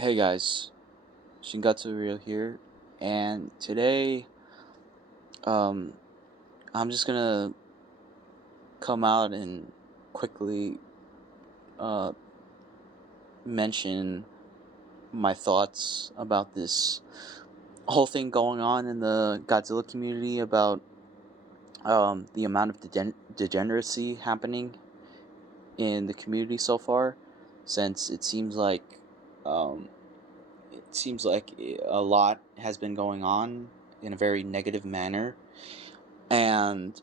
Hey guys, Real here, and today, um, I'm just gonna come out and quickly, uh, mention my thoughts about this whole thing going on in the Godzilla community about, the amount of degeneracy happening in the community so far, since um, it seems like a lot has been going on in a very negative manner, and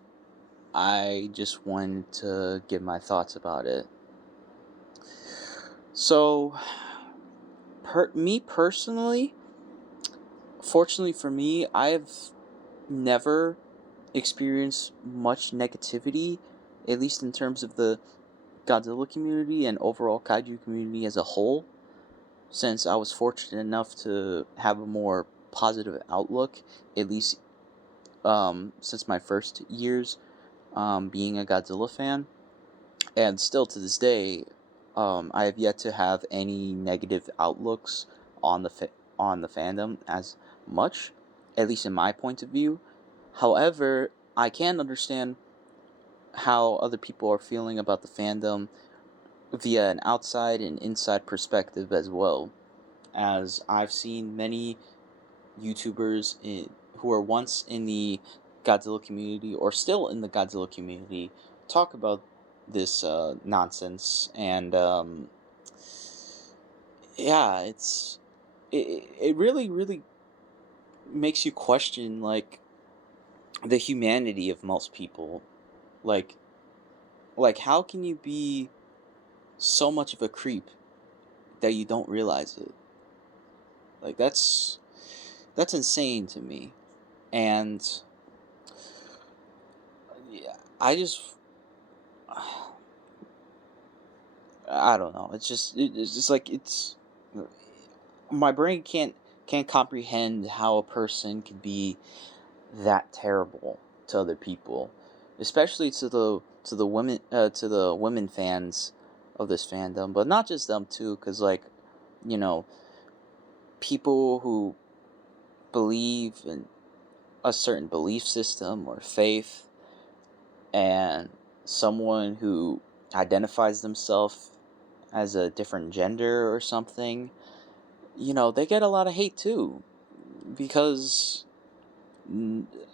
I just wanted to give my thoughts about it. So, me personally, fortunately for me, I've never experienced much negativity, at least in terms of the Godzilla community and overall kaiju community as a whole, since I was fortunate enough to have a more positive outlook, at least since my first years being a Godzilla fan. And still to this day, I have yet to have any negative outlooks on on the fandom as much, at least in my point of view. However, I can understand how other people are feeling about the fandom via an outside and inside perspective as well, as I've seen many YouTubers who are once in the Godzilla community or still in the Godzilla community talk about this nonsense, and yeah, it really makes you question like the humanity of most people, like how can you be so much of a creep that you don't realize it? Like that's insane to me, and yeah, I don't know. It's just like my brain can't comprehend how a person could be that terrible to other people, especially to the women fans of this fandom, but not just them too, because like you know people who believe in a certain belief system or faith, and someone who identifies themselves as a different gender or something, they get a lot of hate too, because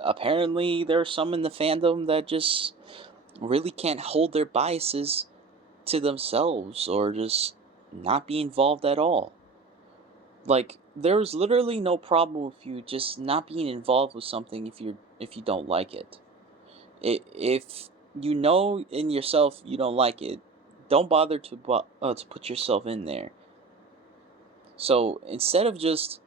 apparently there are some in the fandom that just really can't hold their biases to themselves or just not be involved at all. Like there's literally no problem with you just not being involved with something if you don't like it. If you know in yourself you don't like it, don't bother to put yourself in there. So instead of just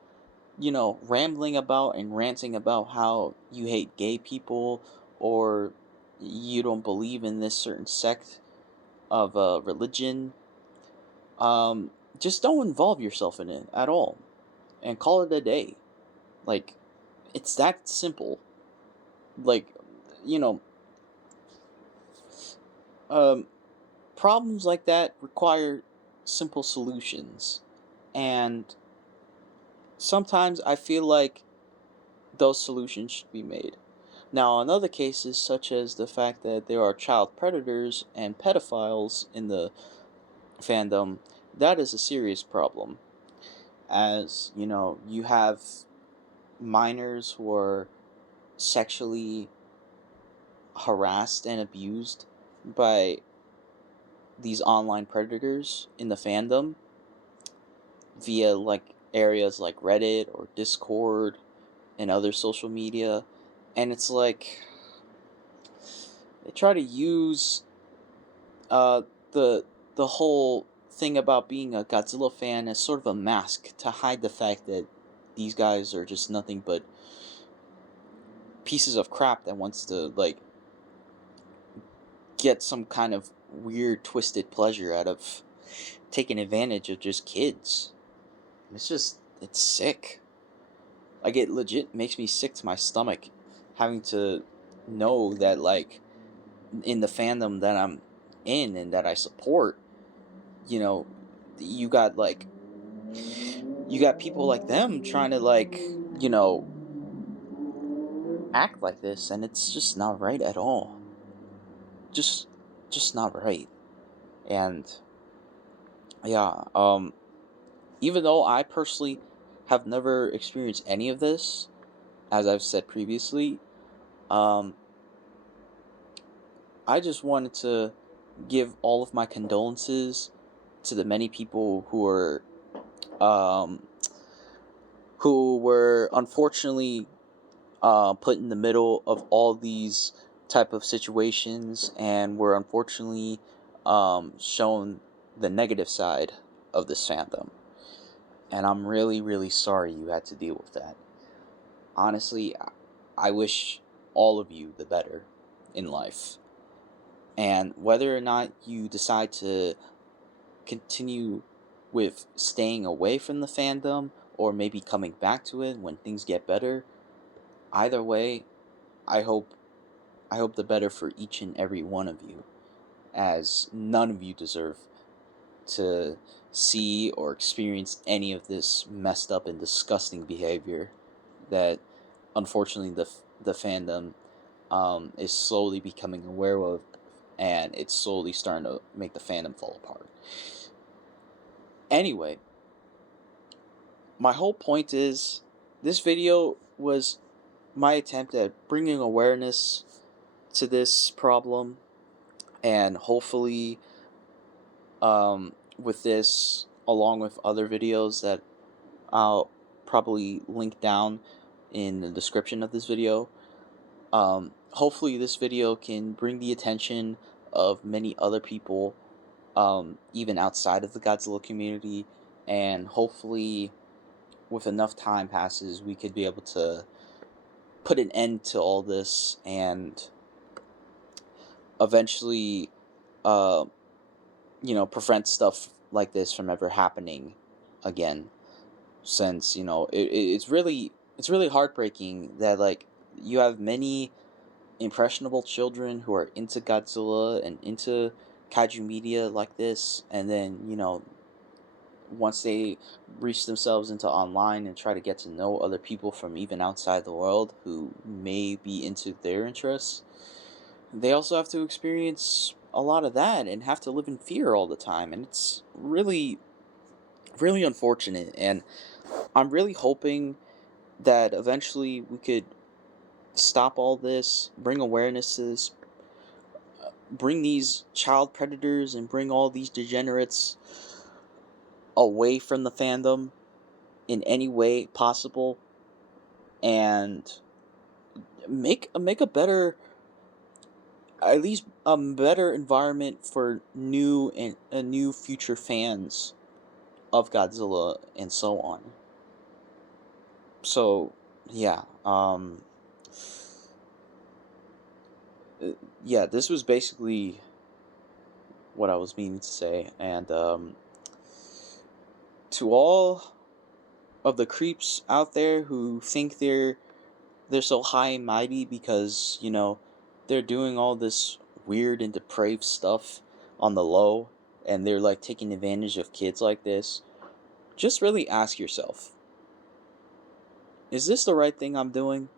rambling about and ranting about how you hate gay people or you don't believe in this certain sect of religion, just don't involve yourself in it at all and call it a day. Like, it's that simple. Like, you know, um, problems like that require simple solutions. And sometimes I feel like those solutions should be made. Now, in other cases, such as the fact that there are child predators and pedophiles in the fandom, that is a serious problem. As, you have minors who are sexually harassed and abused by these online predators in the fandom via like areas like Reddit or Discord and other social media. And it's like they try to use uh, the the whole thing about being a Godzilla fan as sort of a mask to hide the fact that these guys are just nothing but pieces of crap that wants to like get some kind of weird twisted pleasure out of taking advantage of just kids. It's sick. Like it legit makes me sick to my stomach having to know that like in the fandom that I'm in and that I support, you know, you got like you got people like them trying to, like, you know, act like this, and it's just not right at all. Just just not right. And yeah, even though I personally have never experienced any of this, as I've said previously, um, I just wanted to give all of my condolences to the many people um, who were unfortunately put in the middle of all these type of situations and were unfortunately shown the negative side of this fandom. And I'm really, really sorry you had to deal with that. Honestly, I wish all of you the better in life. And whether or not you decide to continue with staying away from the fandom or maybe coming back to it when things get better, either way, I hope I hope the better for each and every one of you, as none of you deserve to see or experience any of this messed up and disgusting behavior that unfortunately the fandom is slowly becoming aware of, and it's slowly starting to make the fandom fall apart. Anyway, my whole point is this video was my attempt at bringing awareness to this problem, and hopefully with this, along with other videos that I'll probably link down in the description of this video, hopefully this video can bring the attention of many other people, even outside of the Godzilla community, and hopefully with enough time passes we could be able to put an end to all this and eventually uh, prevent stuff like this from ever happening again, since it's really heartbreaking that, like, you have many impressionable children who are into Godzilla and into kaiju media like this, and then once they reach themselves into online and try to get to know other people from even outside the world who may be into their interests, they also have to experience a lot of that and have to live in fear all the time, and it's really, really unfortunate. And I'm really hoping that eventually we could stop all this, bring awareness to this, bring these child predators and bring all these degenerates away from the fandom in any way possible, and make a better, at least a better environment for new future fans of Godzilla and so on. So yeah, yeah, this was basically what I was meaning to say, and to all of the creeps out there who think they're so high and mighty because they're doing all this weird and depraved stuff on the low, and they're like taking advantage of kids like this, just really ask yourself, is this the right thing I'm doing?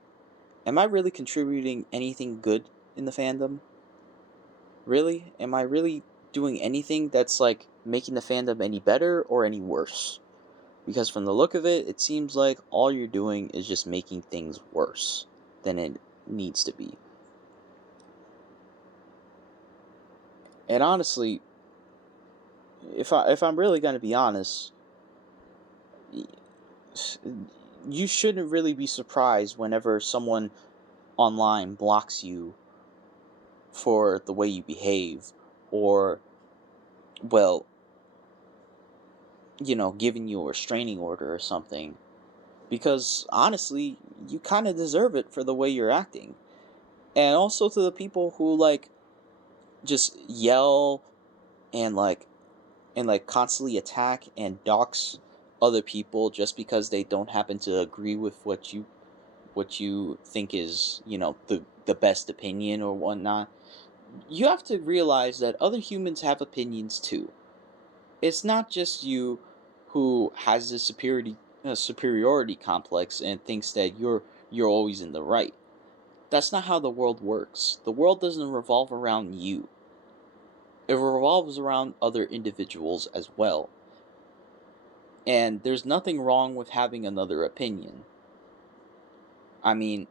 Am I really contributing anything good in the fandom? Really? Am I really doing anything that's like making the fandom any better or any worse? Because from the look of it, it seems like all you're doing is just making things worse than it needs to be. And honestly, if I'm really going to be honest, you shouldn't really be surprised whenever someone online blocks you for the way you behave, or, well, giving you a restraining order or something. Because honestly, you kind of deserve it for the way you're acting. And also to the people who like just yell and like constantly attack and dox other people just because they don't happen to agree with what you think is the best opinion or whatnot. You have to realize that other humans have opinions too. It's not just you who has the a superiority complex and thinks that you're always in the right. That's not how the world works. The world doesn't revolve around you. It revolves around other individuals as well. And there's nothing wrong with having another opinion. I mean,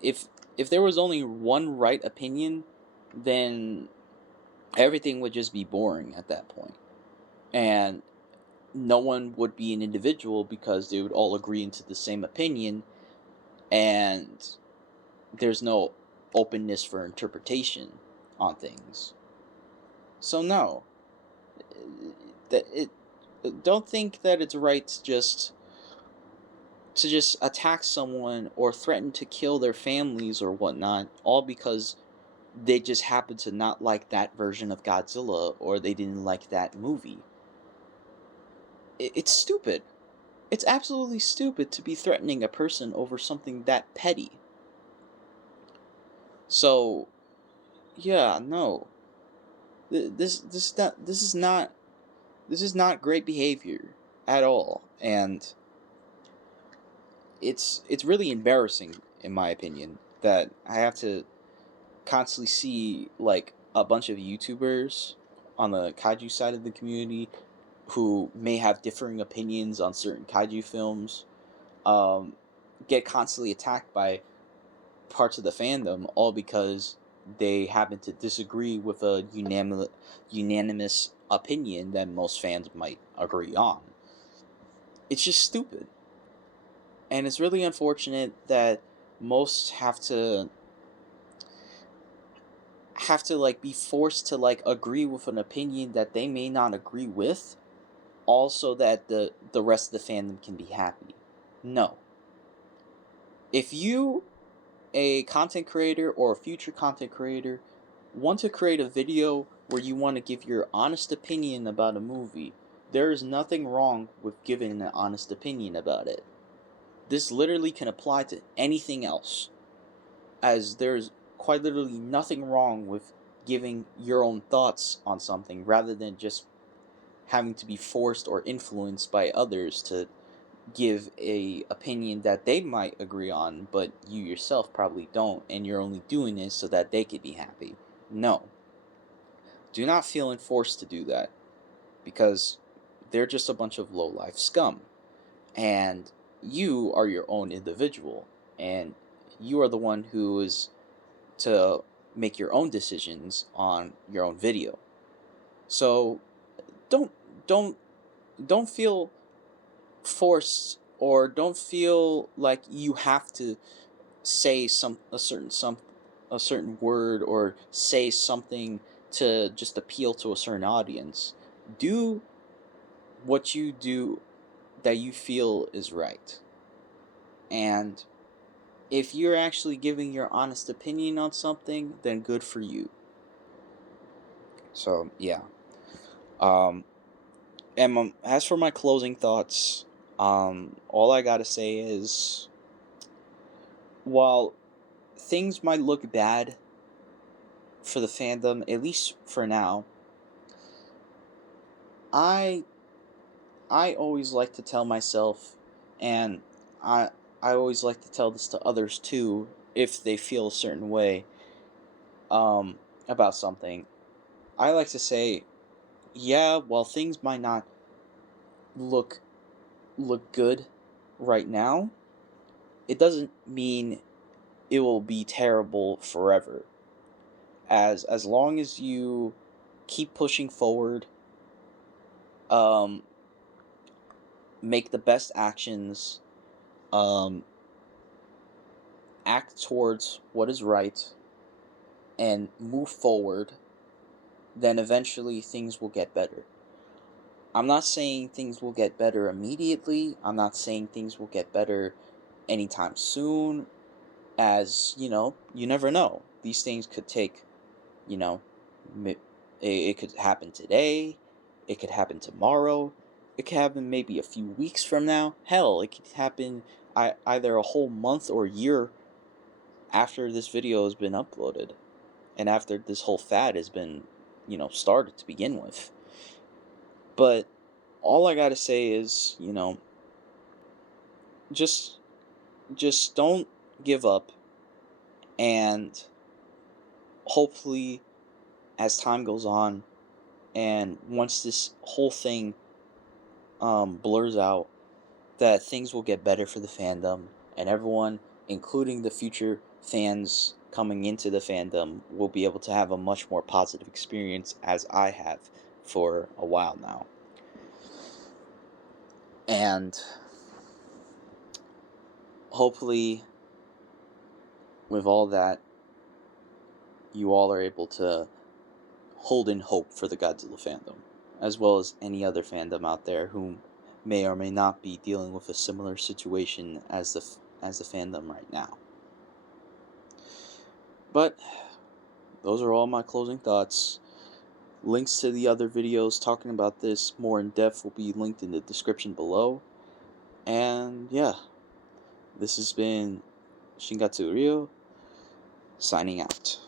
if if there was only one right opinion, then everything would just be boring at that point. And no one would be an individual because they would all agree into the same opinion, and there's no openness for interpretation on things. So no, that it don't think that it's right to just attack someone or threaten to kill their families or whatnot, all because they just happen to not like that version of Godzilla or they didn't like that movie. It's stupid. It's absolutely stupid to be threatening a person over something that petty. So, yeah, no. This is not great behavior at all, and it's really embarrassing in my opinion that I have to constantly see like a bunch of YouTubers on the kaiju side of the community who may have differing opinions on certain kaiju films um, get constantly attacked by parts of the fandom, all because they happen to disagree with a unanimous opinion that most fans might agree on. It's just stupid. And it's really unfortunate that most have to like be forced to like agree with an opinion that they may not agree with, also that the rest of the fandom can be happy. No. If you, a content creator or a future content creator, want to create a video where you want to give your honest opinion about a movie, there is nothing wrong with giving an honest opinion about it. This literally can apply to anything else, as there's quite literally nothing wrong with giving your own thoughts on something rather than just having to be forced or influenced by others to give a opinion that they might agree on, but you yourself probably don't, and you're only doing it so that they could be happy. No. Do not feel enforced to do that, because they're just a bunch of low-life scum. And you are your own individual, and you are the one who is to make your own decisions on your own video. So don't don't don't feel forced, or don't feel like you have to say a certain word or say something to just appeal to a certain audience. Do what you do that you feel is right. And if you're actually giving your honest opinion on something, then good for you. So, yeah. Um, and as for my closing thoughts, all I gotta say is, while things might look bad for the fandom, at least for now, I I always like to tell myself, and I I always like to tell this to others too, if they feel a certain way um about something. I like to say, yeah, while things might not look good right now, it doesn't mean it will be terrible forever. As long as you keep pushing forward, um make the best actions, um act towards what is right, and move forward, then eventually things will get better. I'm not saying things will get better immediately. I'm not saying things will get better anytime soon, as, you never know. These things could take, you know, it could happen today, it could happen tomorrow, it could happen maybe a few weeks from now. Hell, it could happen either a whole month or year after this video has been uploaded, and after this whole fad has been, started to begin with. But all I gotta say is, just don't give up, and hopefully, as time goes on, and once this whole thing blurs out, that things will get better for the fandom, and everyone, including the future fans coming into the fandom, will be able to have a much more positive experience, as I have for a while now. And hopefully, with all that, you all are able to hold in hope for the Godzilla fandom, as well as any other fandom out there who may or may not be dealing with a similar situation as the fandom right now. But those are all my closing thoughts. Links to the other videos talking about this more in depth will be linked in the description below. And yeah, this has been Shingatsu Ryo, signing out.